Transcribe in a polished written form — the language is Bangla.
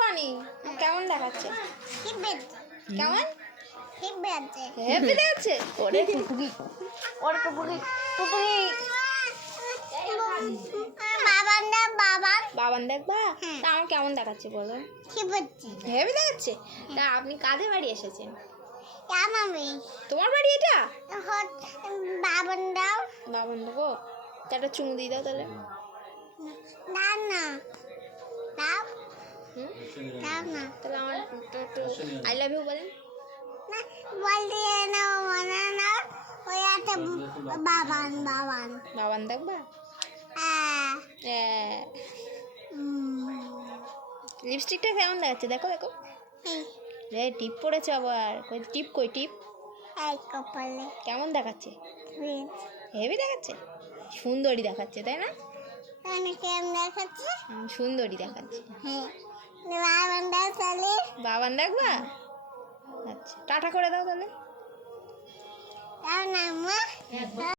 রানি কেমন দেখাচ্ছে? কেমন হেভি দেখাচ্ছে? ওরে টুকুকি, ওরে টুকুকি, টুকুকি। বাবান দেখবা? তা আমার কেমন দেখাচ্ছে বলো? হেভি দেখাচ্ছে? তা আপনি কাদের বাড়ি এসেছেন? তোমার বাড়ি এটা? বাবান দেবো? তা একটা চুমু দিয়ে দাও তাহলে। তাহলে আমার একটু আই লাভ ইউ বলেন। বাবান দেখবা? লিপস্টিকটা কেমন দেখাচ্ছে দেখো দেখো। রে টিপ পড়েছে আবার। টিপ কই টিপ? কেমন দেখাচ্ছে? হেভি দেখাচ্ছে? সুন্দরী দেখাচ্ছে তাই না? সুন্দরী দেখাচ্ছে। বাবান দেখবা? আচ্ছা টাটা করে দাও তাহলে।